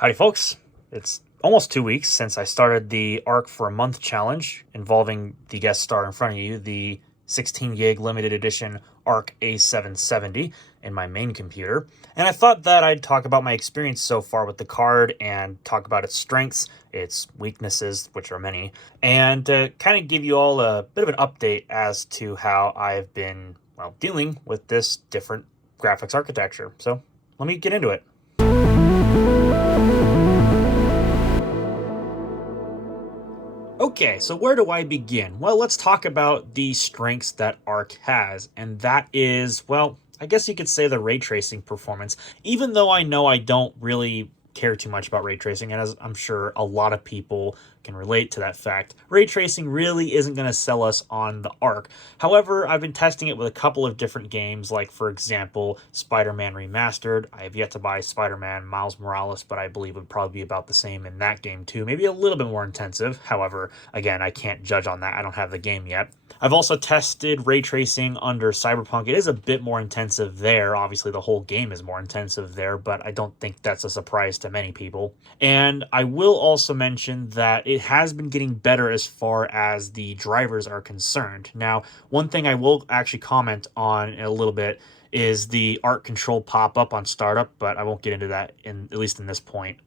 Howdy folks, it's almost 2 weeks since I started the Arc for a Month challenge involving the guest star in front of you, the 16 gig limited edition Arc A770 in my main computer. And I thought that I'd talk about my experience so far with the card and talk about its strengths, its weaknesses, which are many, and kind of give you all a bit of an update as to how I've been, dealing with this different graphics architecture. So let me get into it. Okay, so where do I begin? Well, let's talk about the strengths that Arc has, and that is, well, I guess you could say the ray tracing performance. Even though I know I don't really care too much about ray tracing, and as I'm sure a lot of people can relate to that fact, ray tracing really isn't going to sell us on the Arc. However, I've been testing it with a couple of different games, like for example, Spider-Man Remastered. I have yet to buy Spider-Man Miles Morales, but I believe it would probably be about the same in that game too, maybe a little bit more intensive. However, again, I can't judge on that. I don't have the game yet. I've also tested ray tracing under Cyberpunk. It is a bit more intensive there. Obviously, the whole game is more intensive there, but I don't think that's a surprise to many people. And I will also mention that it has been getting better as far as the drivers are concerned. Now, one thing I will actually comment on in a little bit is the Arc control pop-up on startup, but I won't get into that at least in this point,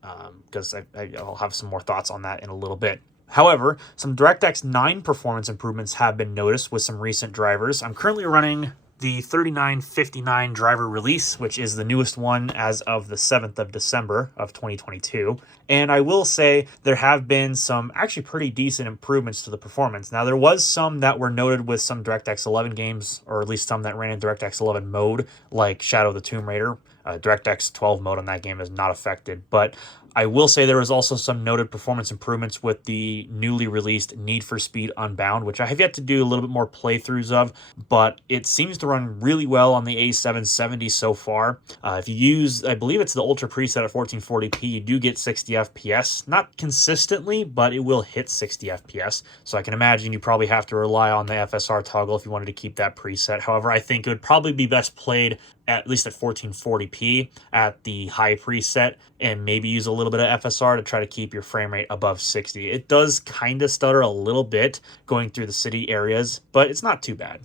because I'll have some more thoughts on that in a little bit. However, some DirectX 9 performance improvements have been noticed with some recent drivers. I'm currently running the 3959 driver release, which is the newest one as of the 7th of December of 2022. And I will say there have been some actually pretty decent improvements to the performance. Now, there was some that were noted with some DirectX 11 games, or at least some that ran in DirectX 11 mode, like Shadow of the Tomb Raider. DirectX 12 mode on that game is not affected, but I will say there was also some noted performance improvements with the newly released Need for Speed Unbound, which I have yet to do a little bit more playthroughs of, but it seems to run really well on the A770 so far. If you use, I believe it's the Ultra preset at 1440p, you do get 60 FPS. Not consistently, but it will hit 60 FPS. So I can imagine you probably have to rely on the FSR toggle if you wanted to keep that preset. However, I think it would probably be best played at least at 1440p at the high preset, and maybe use a little bit of FSR to try to keep your frame rate above 60. It does kind of stutter a little bit going through the city areas, but it's not too bad.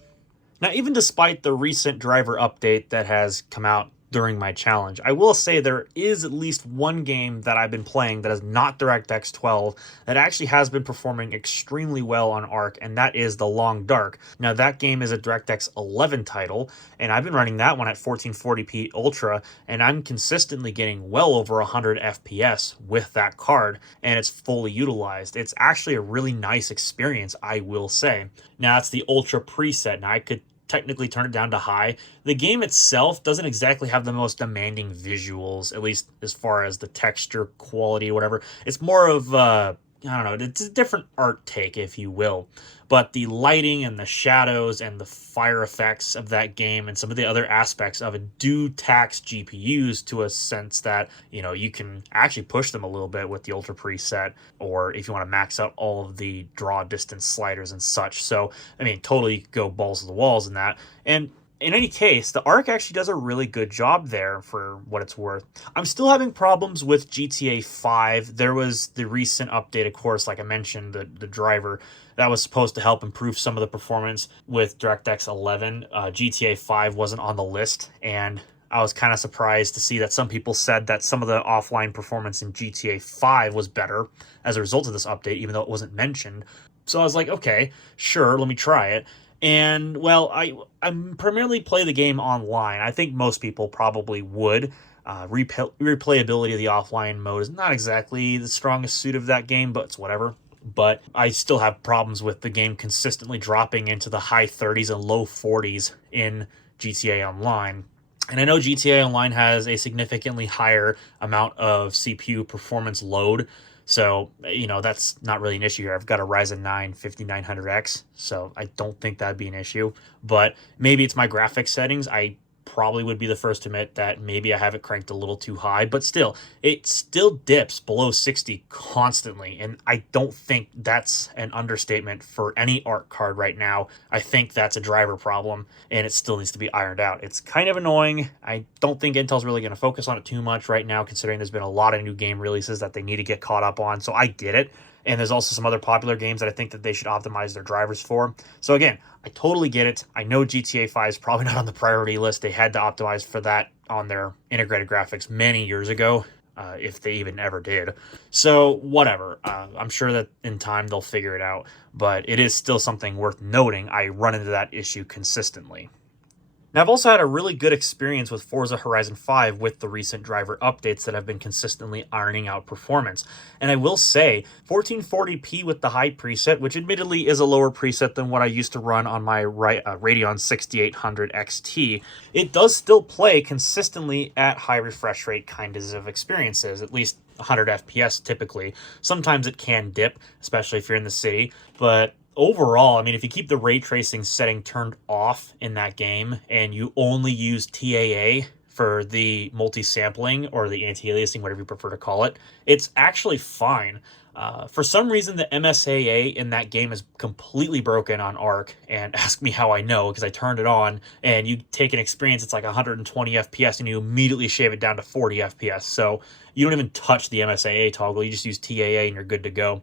Now, even despite the recent driver update that has come out during my challenge, I will say there is at least one game that I've been playing that is not DirectX 12 that actually has been performing extremely well on Arc, and that is The Long Dark. Now, that game is a DirectX 11 title, and I've been running that one at 1440p Ultra, and I'm consistently getting well over 100 FPS with that card, and it's fully utilized. It's actually a really nice experience, I will say. Now, that's the Ultra preset. Now, I could technically turn it down to high. The game itself doesn't exactly have the most demanding visuals, at least as far as the texture quality or whatever. It's more of I don't know, it's a different art take, if you will. But the lighting and the shadows and the fire effects of that game and some of the other aspects of it do tax GPUs to a sense that, you can actually push them a little bit with the Ultra preset, or if you want to max out all of the draw distance sliders and such. So, I mean, totally you could go balls to the walls in that. And in any case, the Arc actually does a really good job there for what it's worth. I'm still having problems with GTA 5. There was the recent update, of course, like I mentioned, the driver that was supposed to help improve some of the performance with DirectX 11. GTA 5 wasn't on the list, and I was kind of surprised to see that some people said that some of the offline performance in GTA 5 was better as a result of this update, even though it wasn't mentioned. So I was like, okay, sure, let me try it. And, well, I primarily play the game online. I think most people probably would. Replayability of the offline mode is not exactly the strongest suit of that game, but it's whatever. But I still have problems with the game consistently dropping into the high 30s and low 40s in GTA Online. And I know GTA Online has a significantly higher amount of CPU performance load, so, that's not really an issue here. I've got a Ryzen 9 5900X, so I don't think that'd be an issue. But maybe it's my graphics settings. I probably would be the first to admit that maybe I have it cranked a little too high, but still, it still dips below 60 constantly. And I don't think that's an understatement for any ARC card right now. I think that's a driver problem, and it still needs to be ironed out. It's kind of annoying. I don't think Intel's really going to focus on it too much right now, considering there's been a lot of new game releases that they need to get caught up on. So I get it. And there's also some other popular games that I think that they should optimize their drivers for. So again, I totally get it. I know GTA 5 is probably not on the priority list. They had to optimize for that on their integrated graphics many years ago, if they even ever did. So whatever. I'm sure that in time they'll figure it out. But it is still something worth noting. I run into that issue consistently. Now, I've also had a really good experience with Forza Horizon 5 with the recent driver updates that have been consistently ironing out performance. And I will say, 1440p with the high preset, which admittedly is a lower preset than what I used to run on my Radeon 6800 XT, it does still play consistently at high refresh rate kinds of experiences, at least 100 FPS typically. Sometimes it can dip, especially if you're in the city, but overall, I mean, if you keep the ray tracing setting turned off in that game and you only use TAA for the multi-sampling or the anti-aliasing, whatever you prefer to call it, it's actually fine. For some reason, the MSAA in that game is completely broken on Arc, and ask me how I know, because I turned it on, and you take an experience, it's like 120 FPS, and you immediately shave it down to 40 FPS, so you don't even touch the MSAA toggle, you just use TAA and you're good to go.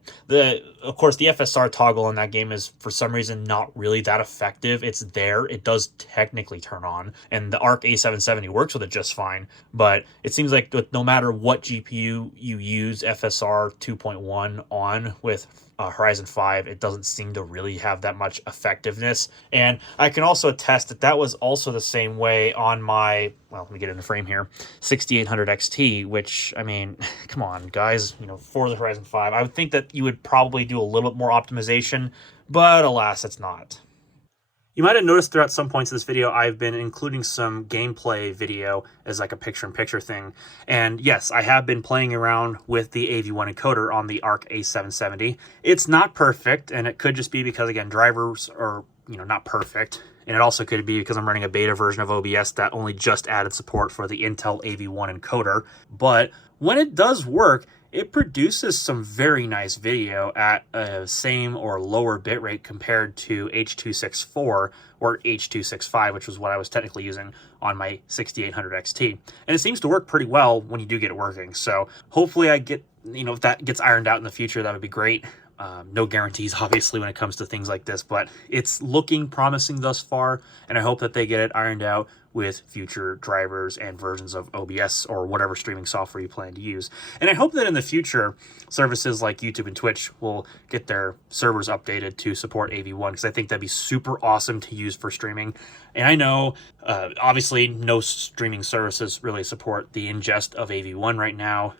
Of course, the FSR toggle in that game is, for some reason, not really that effective. It's there, it does technically turn on, and the Arc A770 works with it just fine, but it seems like no matter what GPU you use FSR 2.1 on with Horizon 5, it doesn't seem to really have that much effectiveness. And I can also attest that that was also the same way on my, well, let me get in the frame here, 6800 XT, which, I mean, come on, guys, you know, Forza Horizon 5, I would think that you would probably do a little bit more optimization, but alas, it's not. You might have noticed throughout some points of this video, I've been including some gameplay video as like a picture-in-picture thing. And yes, I have been playing around with the AV1 encoder on the Arc A770. It's not perfect, and it could just be because, again, drivers are, you know, not perfect. And it also could be because I'm running a beta version of OBS that only just added support for the Intel AV1 encoder. But when it does work, it produces some very nice video at a same or lower bitrate compared to H.264 or H.265, which was what I was technically using on my 6800 XT. And it seems to work pretty well when you do get it working. So hopefully I get, you know, if that gets ironed out in the future, that would be great. No guarantees, obviously, when it comes to things like this, but it's looking promising thus far, and I hope that they get it ironed out with future drivers and versions of OBS or whatever streaming software you plan to use. And I hope that in the future, services like YouTube and Twitch will get their servers updated to support AV1, because I think that'd be super awesome to use for streaming. And I know, obviously, no streaming services really support the ingest of AV1 right now,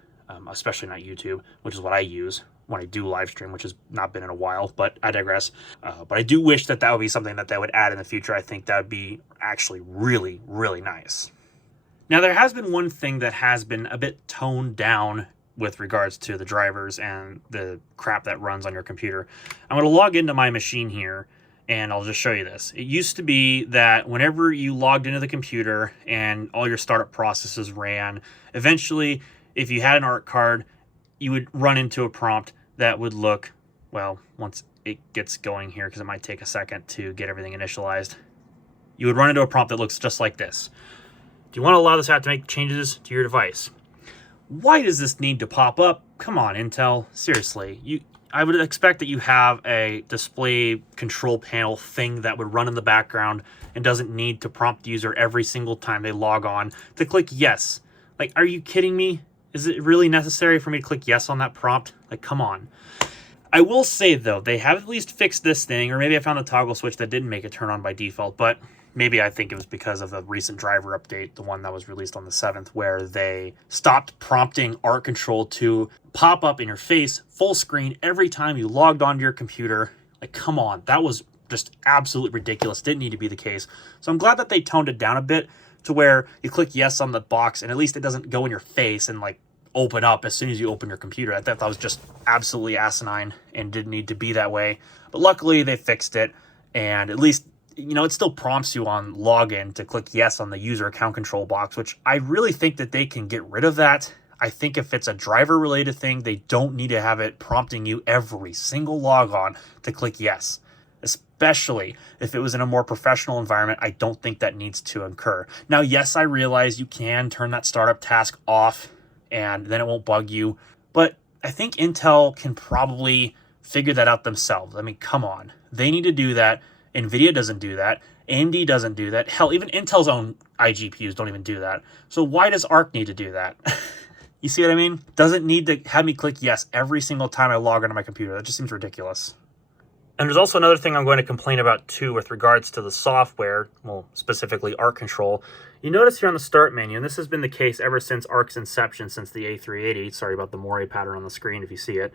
especially not YouTube, which is what I use when I do live stream, which has not been in a while, but I digress. But I do wish that that would be something that they would add in the future. I think that would be actually really, really nice. Now, there has been one thing that has been a bit toned down with regards to the drivers and the crap that runs on your computer. I'm going to log into my machine here, and I'll just show you this. It used to be that whenever you logged into the computer and all your startup processes ran, eventually, if you had an ARC card, you would run into a prompt that would look, well, once it gets going here, because it might take a second to get everything initialized, you would run into a prompt that looks just like this. Do you want to allow this app to make changes to your device? Why does this need to pop up? Come on, Intel, seriously. I would expect that you have a display control panel thing that would run in the background and doesn't need to prompt the user every single time they log on to click yes. Like, are you kidding me? Is it really necessary for me to click yes on that prompt? Like, come on. I will say, though, they have at least fixed this thing, or maybe I found the toggle switch that didn't make it turn on by default, but maybe I think it was because of the recent driver update, the one that was released on the 7th, where they stopped prompting ARC control to pop up in your face, full screen, every time you logged onto your computer. Like, come on. That was just absolutely ridiculous. Didn't need to be the case. So I'm glad that they toned it down a bit to where you click yes on the box, and at least it doesn't go in your face and, like, open up as soon as you open your computer. I thought that was just absolutely asinine and didn't need to be that way. But luckily they fixed it, and at least it still prompts you on login to click yes on the user account control box, which I really think that they can get rid of that. I think if it's a driver related thing, they don't need to have it prompting you every single logon to click yes. Especially if it was in a more professional environment, I don't think that needs to occur. Now, yes, I realize you can turn that startup task off and then it won't bug you, but I think Intel can probably figure that out themselves. I mean, come on. They need to do that. NVIDIA doesn't do that. AMD doesn't do that. Hell, even Intel's own iGPUs don't even do that. So why does Arc need to do that? You see what I mean? Doesn't need to have me click yes every single time I log onto my computer. That just seems ridiculous. And there's also another thing I'm going to complain about too with regards to the software, well, specifically Arc Control. You notice here on the start menu, and this has been the case ever since Arc's inception, since the A380. Sorry about the moire pattern on the screen if you see it.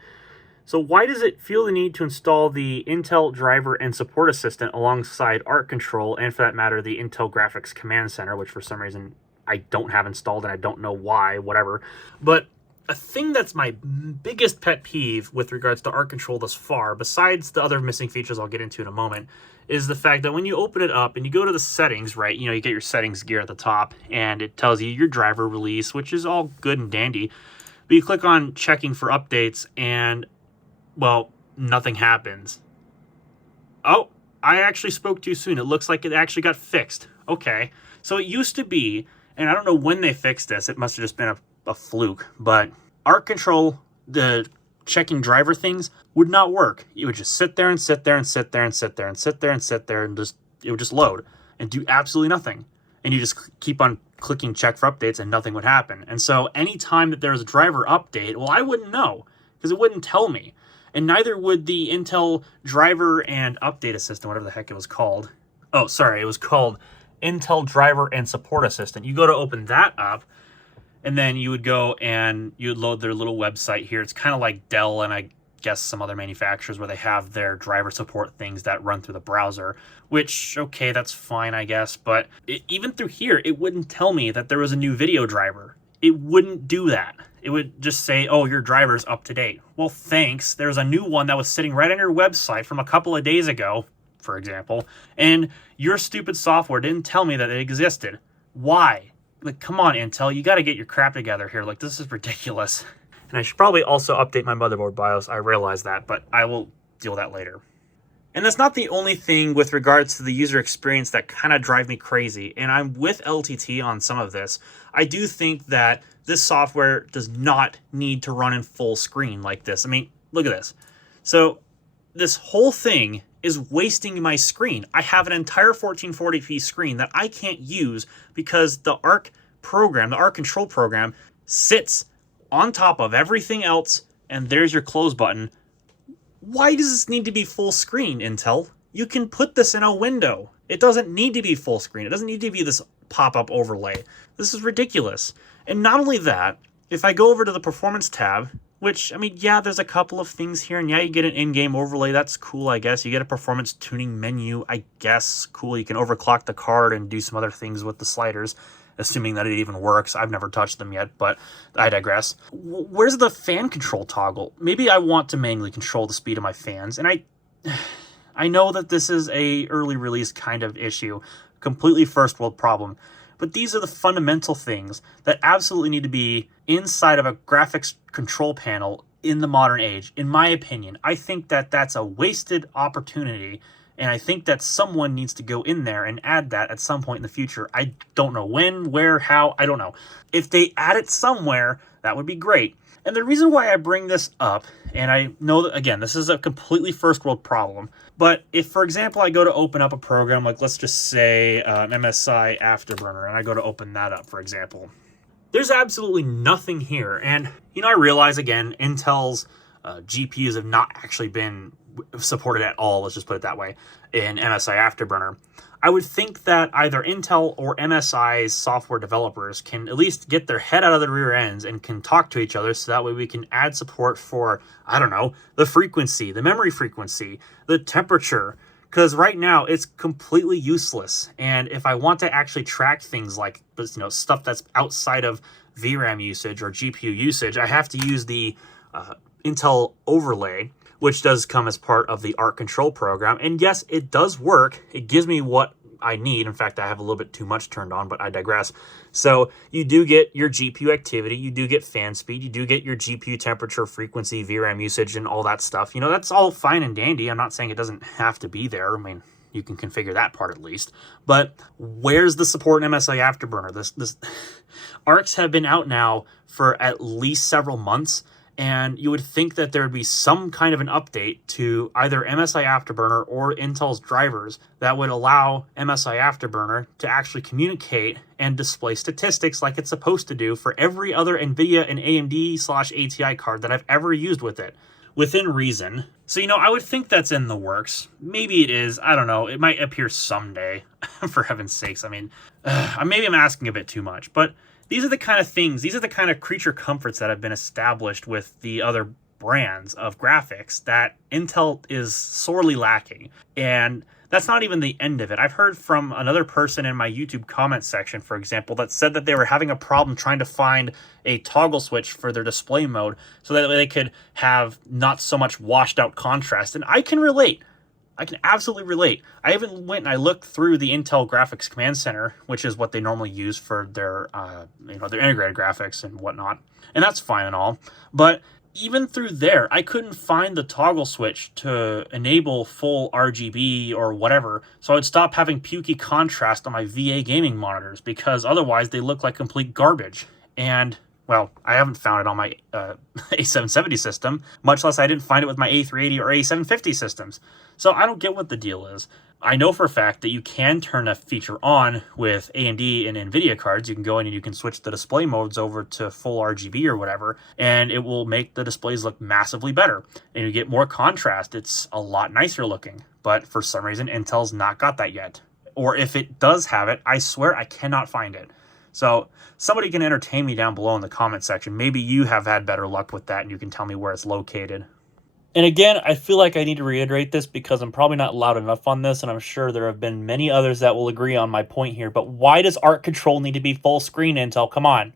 So why does it feel the need to install the Intel Driver and Support Assistant alongside Arc Control, and for that matter, the Intel Graphics Command Center, which for some reason I don't have installed and I don't know why, whatever. But a thing that's my biggest pet peeve with regards to Arc Control thus far, besides the other missing features I'll get into in a moment, is the fact that when you open it up and you go to the settings, right, you get your settings gear at the top and it tells you your driver release, which is all good and dandy. But you click on checking for updates and, well, nothing happens. Oh, I actually spoke too soon. It looks like it actually got fixed. Okay. So it used to be, and I don't know when they fixed this, it must have just been a fluke, but Arc Control, the checking driver things, would not work. You would just sit there and sit there and sit there and sit there and sit there and sit there and it would just load and do absolutely nothing. And you just keep on clicking check for updates and nothing would happen. And so anytime that there was a driver update, well, I wouldn't know because it wouldn't tell me. And neither would the Intel Driver and Update Assistant, whatever the heck it was called. Oh, sorry, it was called Intel Driver and Support Assistant. You go to open that up, and then you would go and you would load their little website here. It's kind of like Dell and I guess some other manufacturers where they have their driver support things that run through the browser, which, okay, that's fine, I guess. But even through here, it wouldn't tell me that there was a new video driver. It wouldn't do that. It would just say, oh, your driver's up to date. Well, thanks. There's a new one that was sitting right on your website from a couple of days ago, for example, and your stupid software didn't tell me that it existed. Why? Like, come on, Intel, you got to get your crap together here. Like, this is ridiculous. And I should probably also update my motherboard BIOS. I realize that, but I will deal with that later. And that's not the only thing with regards to the user experience that kind of drive me crazy. And I'm with LTT on some of this. I do think that this software does not need to run in full screen like this. I mean, look at this. So this whole thing is wasting my screen. I have an entire 1440p screen that I can't use because the Arc program, the Arc Control program, sits on top of everything else, and there's your close button. Why does this need to be full screen, Intel? You can put this in a window. It doesn't need to be full screen. It doesn't need to be this pop-up overlay. This is ridiculous. And not only that, if I go over to the Performance tab, which, I mean, yeah, there's a couple of things here, and yeah, you get an in-game overlay. That's cool, I guess. You get a performance tuning menu, I guess. Cool, you can overclock the card and do some other things with the sliders, assuming that it even works. I've never touched them yet, but I digress. Where's the fan control toggle? Maybe I want to manually control the speed of my fans, and I know that this is a early release kind of issue, completely first world problem, but these are the fundamental things that absolutely need to be inside of a graphics control panel in the modern age. In my opinion, I think that that's a wasted opportunity, and I think that someone needs to go in there and add that at some point in the future. I don't know when, where, how, I don't know. If they add it somewhere, that would be great. And the reason why I bring this up, and I know that, again, this is a completely first world problem, but if, for example, I go to open up a program, like let's just say an MSI Afterburner, and I go to open that up, for example, there's absolutely nothing here. And, I realize, again, Intel's GPUs have not actually been supported at all, let's just put it that way, in MSI Afterburner. I would think that either Intel or MSI's software developers can at least get their head out of the rear ends and can talk to each other so that way we can add support for, I don't know, the frequency, the memory frequency, the temperature, because right now it's completely useless. And if I want to actually track things like, stuff that's outside of VRAM usage or GPU usage, I have to use the Intel overlay, which does come as part of the Arc control program. And yes, it does work. It gives me what I need. In fact, I have a little bit too much turned on, but I digress. So you do get your GPU activity, you do get fan speed, you do get your GPU temperature, frequency, VRAM usage, and all that stuff. You know, that's all fine and dandy. I'm not saying it doesn't have to be there. I mean, you can configure that part at least. But where's the support in MSI Afterburner? This ARCs have been out now for at least several months, and you would think that there would be some kind of an update to either MSI Afterburner or Intel's drivers that would allow MSI Afterburner to actually communicate and display statistics like it's supposed to do for every other NVIDIA and AMD/ATI card that I've ever used with it, within reason. So, you know, I would think that's in the works. Maybe it is. I don't know. It might appear someday, for heaven's sakes. I mean, maybe I'm asking a bit too much, but these are the kind of things, these are the kind of creature comforts that have been established with the other brands of graphics that Intel is sorely lacking. And that's not even the end of it. I've heard from another person in my YouTube comment section, for example, that said that they were having a problem trying to find a toggle switch for their display mode so that they could have not so much washed out contrast. And I can relate. I can absolutely relate. I even went and I looked through the Intel Graphics Command Center, which is what they normally use for their, their integrated graphics and whatnot. And that's fine and all. But even through there, I couldn't find the toggle switch to enable full RGB or whatever. So I'd stop having pukey contrast on my VA gaming monitors because otherwise they look like complete garbage. And well, I haven't found it on my A770 system, much less I didn't find it with my A380 or A750 systems. So I don't get what the deal is. I know for a fact that you can turn a feature on with AMD and NVIDIA cards. You can go in and you can switch the display modes over to full RGB or whatever, and it will make the displays look massively better. And you get more contrast. It's a lot nicer looking. But for some reason, Intel's not got that yet. Or if it does have it, I swear I cannot find it. So somebody can entertain me down below in the comment section. Maybe you have had better luck with that and you can tell me where it's located. And again, I feel like I need to reiterate this because I'm probably not loud enough on this, and I'm sure there have been many others that will agree on my point here. But why does Arc Control need to be full screen, Intel? Come on.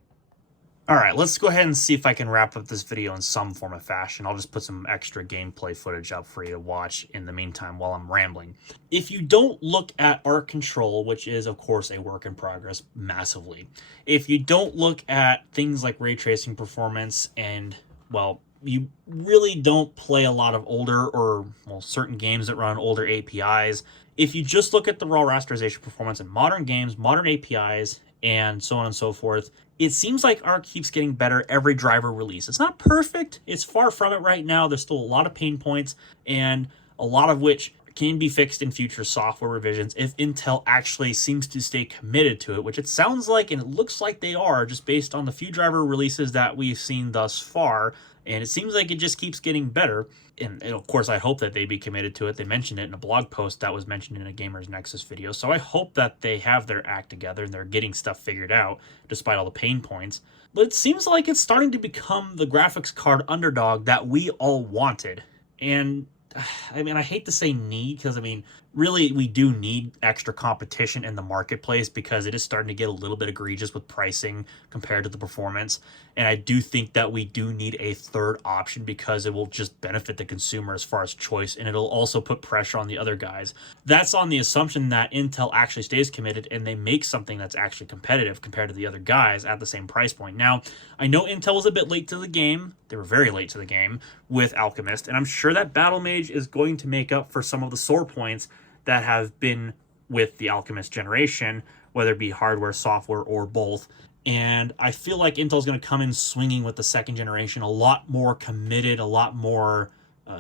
All right, let's go ahead and see if I can wrap up this video in some form of fashion. I'll just put some extra gameplay footage up for you to watch in the meantime while I'm rambling. If you don't look at Arc Control, which is, of course, a work in progress massively, if you don't look at things like ray tracing performance and, well, you really don't play a lot of older or, well, certain games that run older APIs. If you just look at the raw rasterization performance in modern games, modern APIs, and so on and so forth, it seems like Arc keeps getting better every driver release. It's not perfect. It's far from it right now. There's still a lot of pain points, and a lot of which can be fixed in future software revisions if Intel actually seems to stay committed to it, which it sounds like and it looks like they are just based on the few driver releases that we've seen thus far. And it seems like it just keeps getting better. And of course, I hope that they be committed to it. They mentioned it in a blog post that was mentioned in a Gamers Nexus video. So I hope that they have their act together and they're getting stuff figured out despite all the pain points. But it seems like it's starting to become the graphics card underdog that we all wanted. And I mean, I hate to say need, because I mean, really, we do need extra competition in the marketplace because it is starting to get a little bit egregious with pricing compared to the performance. And I do think that we do need a third option because it will just benefit the consumer as far as choice, and it'll also put pressure on the other guys. That's on the assumption that Intel actually stays committed and they make something that's actually competitive compared to the other guys at the same price point. Now, I know Intel was a bit late to the game. They were very late to the game with Alchemist, and I'm sure that Battle Mage is going to make up for some of the sore points that have been with the Alchemist generation, whether it be hardware, software, or both. And I feel like Intel's going to come in swinging with the second generation a lot more committed, a lot more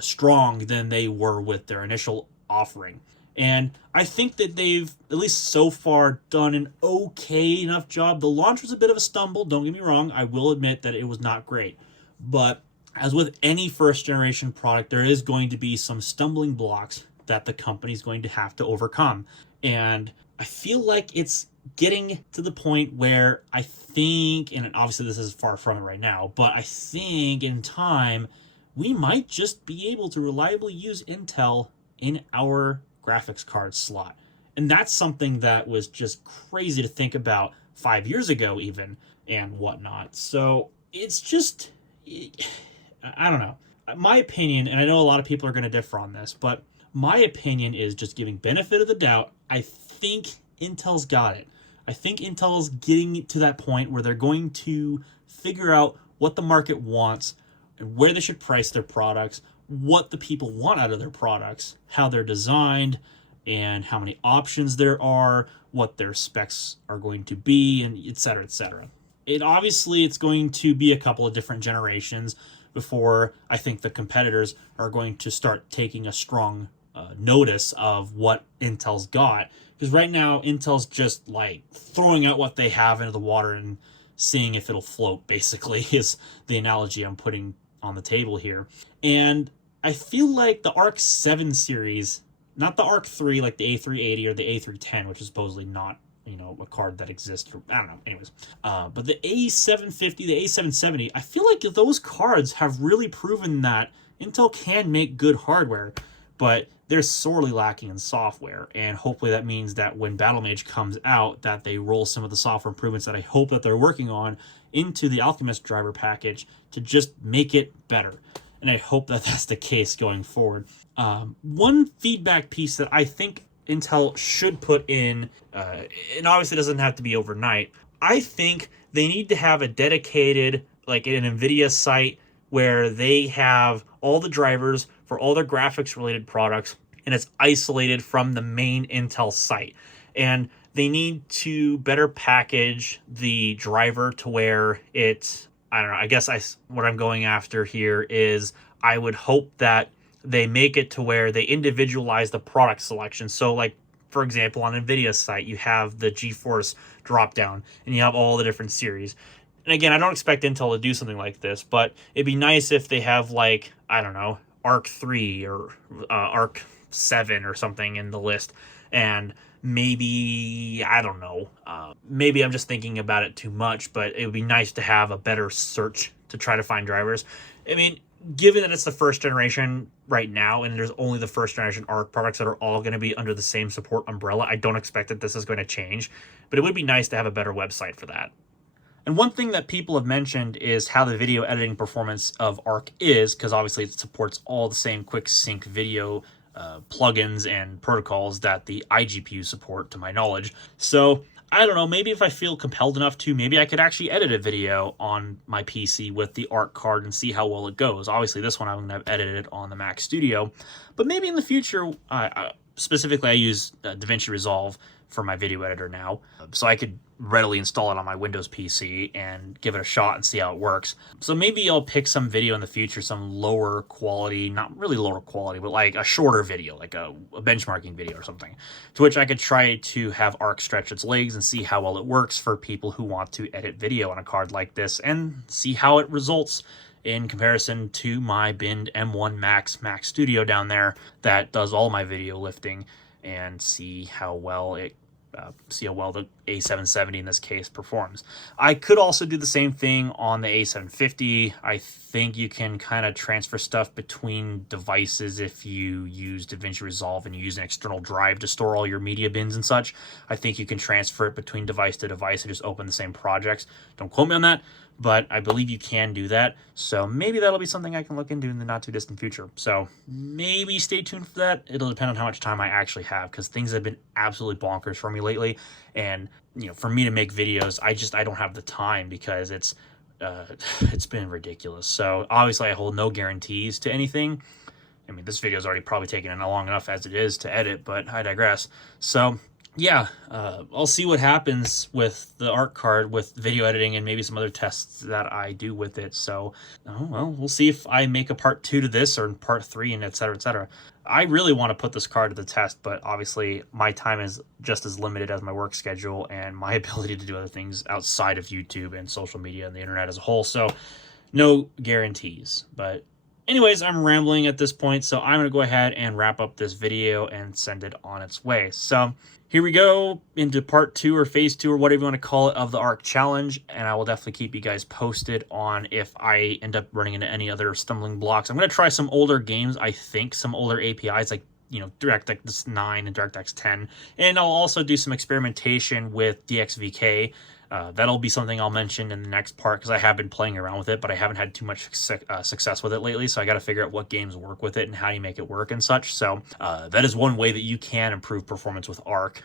strong than they were with their initial offering. And I think that they've, at least so far, done an okay enough job. The launch was a bit of a stumble, don't get me wrong. I will admit that it was not great. But as with any first generation product, there is going to be some stumbling blocks that the company's going to have to overcome. And I feel like it's getting to the point where I think, and obviously this is far from it right now, but I think in time, we might just be able to reliably use Intel in our graphics card slot. And that's something that was just crazy to think about 5 years ago even, and whatnot. So it's just, I don't know. My opinion, and I know a lot of people are going to differ on this, but my opinion is just giving benefit of the doubt. I think Intel's got it. I think Intel's getting to that point where they're going to figure out what the market wants and where they should price their products, what the people want out of their products, how they're designed, and how many options there are, what their specs are going to be, and et cetera, et cetera. It's going to be a couple of different generations before I think the competitors are going to start taking a strong notice of what Intel's got. Because right now, Intel's just like throwing out what they have into the water and seeing if it'll float, basically, is the analogy I'm putting on the table here. And I feel like the Arc 7 series, not the Arc 3 like the A380 or the A310, which is supposedly not, a card that exists. I don't know. Anyways, but the A750, the A770, I feel like those cards have really proven that Intel can make good hardware, but they're sorely lacking in software. And hopefully that means that when Battlemage comes out, that they roll some of the software improvements that I hope that they're working on into the Alchemist driver package to just make it better. And I hope that that's the case going forward. One feedback piece that I think Intel should put in, and obviously it doesn't have to be overnight, I think they need to have a dedicated, like an NVIDIA site where they have all the drivers for all their graphics related products, and it's isolated from the main Intel site. And they need to better package the driver to where it's, I don't know, I guess what I'm going after here is I would hope that they make it to where they individualize the product selection. So like, for example, on NVIDIA's site, you have the GeForce dropdown and you have all the different series. And again, I don't expect Intel to do something like this, but it'd be nice if they have like, I don't know, Arc 3 or Arc 7 or something in the list. And maybe, I don't know, maybe I'm just thinking about it too much, but it would be nice to have a better search to try to find drivers. I mean, given that it's the first generation right now and there's only the first generation Arc products that are all going to be under the same support umbrella, I don't expect that this is going to change, but it would be nice to have a better website for that. And one thing that people have mentioned is how the video editing performance of Arc is, because obviously it supports all the same quick sync video plugins and protocols that the iGPU support, to my knowledge. So I don't know, maybe if I feel compelled enough to, maybe I could actually edit a video on my PC with the Arc card and see how well it goes. Obviously, this one I'm going to have edited on the Mac Studio, but maybe in the future, specifically I use DaVinci Resolve for my video editor now, so I could readily install it on my Windows PC and give it a shot and see how it works. So maybe I'll pick some video in the future, some lower quality, not really lower quality, but like a shorter video, like a benchmarking video or something, to which I could try to have Arc stretch its legs and see how well it works for people who want to edit video on a card like this and see how it results in comparison to my binned M1 Max Mac Studio down there that does all my video lifting, and see how well the A770 in this case performs. I could also do the same thing on the A750. I think you can kind of transfer stuff between devices if you use DaVinci Resolve and you use an external drive to store all your media bins and such. I think you can transfer it between device to device and just open the same projects. Don't quote me on that, but I believe you can do that. So maybe that'll be something I can look into in the not too distant future. So maybe stay tuned for that. It'll depend on how much time I actually have, because things have been absolutely bonkers for me lately. And, for me to make videos, I don't have the time, because it's been ridiculous. So obviously I hold no guarantees to anything. I mean, this video is already probably taken long enough as it is to edit, but I digress. So yeah, I'll see what happens with the Arc card with video editing and maybe some other tests that I do with it. So, we'll see if I make a part 2 to this or part 3 and et cetera, et cetera. I really want to put this card to the test, but obviously my time is just as limited as my work schedule and my ability to do other things outside of YouTube and social media and the internet as a whole. So no guarantees, but anyways, I'm rambling at this point, so I'm going to go ahead and wrap up this video and send it on its way. So here we go into part 2 or phase 2 or whatever you want to call it of the Arc challenge, and I will definitely keep you guys posted on if I end up running into any other stumbling blocks. I'm going to try some older games, I think, some older APIs like DirectX 9 and DirectX 10, and I'll also do some experimentation with DXVK That'll be something I'll mention in the next part because I have been playing around with it, but I haven't had too much success with it lately. So I got to figure out what games work with it and how you make it work and such. So that is one way that you can improve performance with Arc.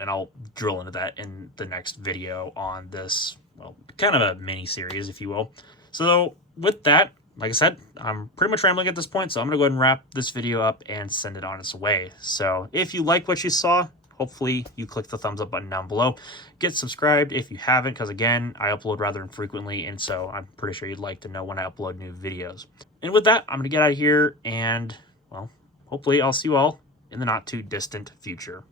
And I'll drill into that in the next video on this, well, kind of a mini series, if you will. So with that, like I said, I'm pretty much rambling at this point, so I'm going to go ahead and wrap this video up and send it on its way. So if you like what you saw, hopefully you click the thumbs up button down below. Get subscribed if you haven't, because again, I upload rather infrequently, and so I'm pretty sure you'd like to know when I upload new videos. And with that, I'm going to get out of here, and, well, hopefully I'll see you all in the not too distant future.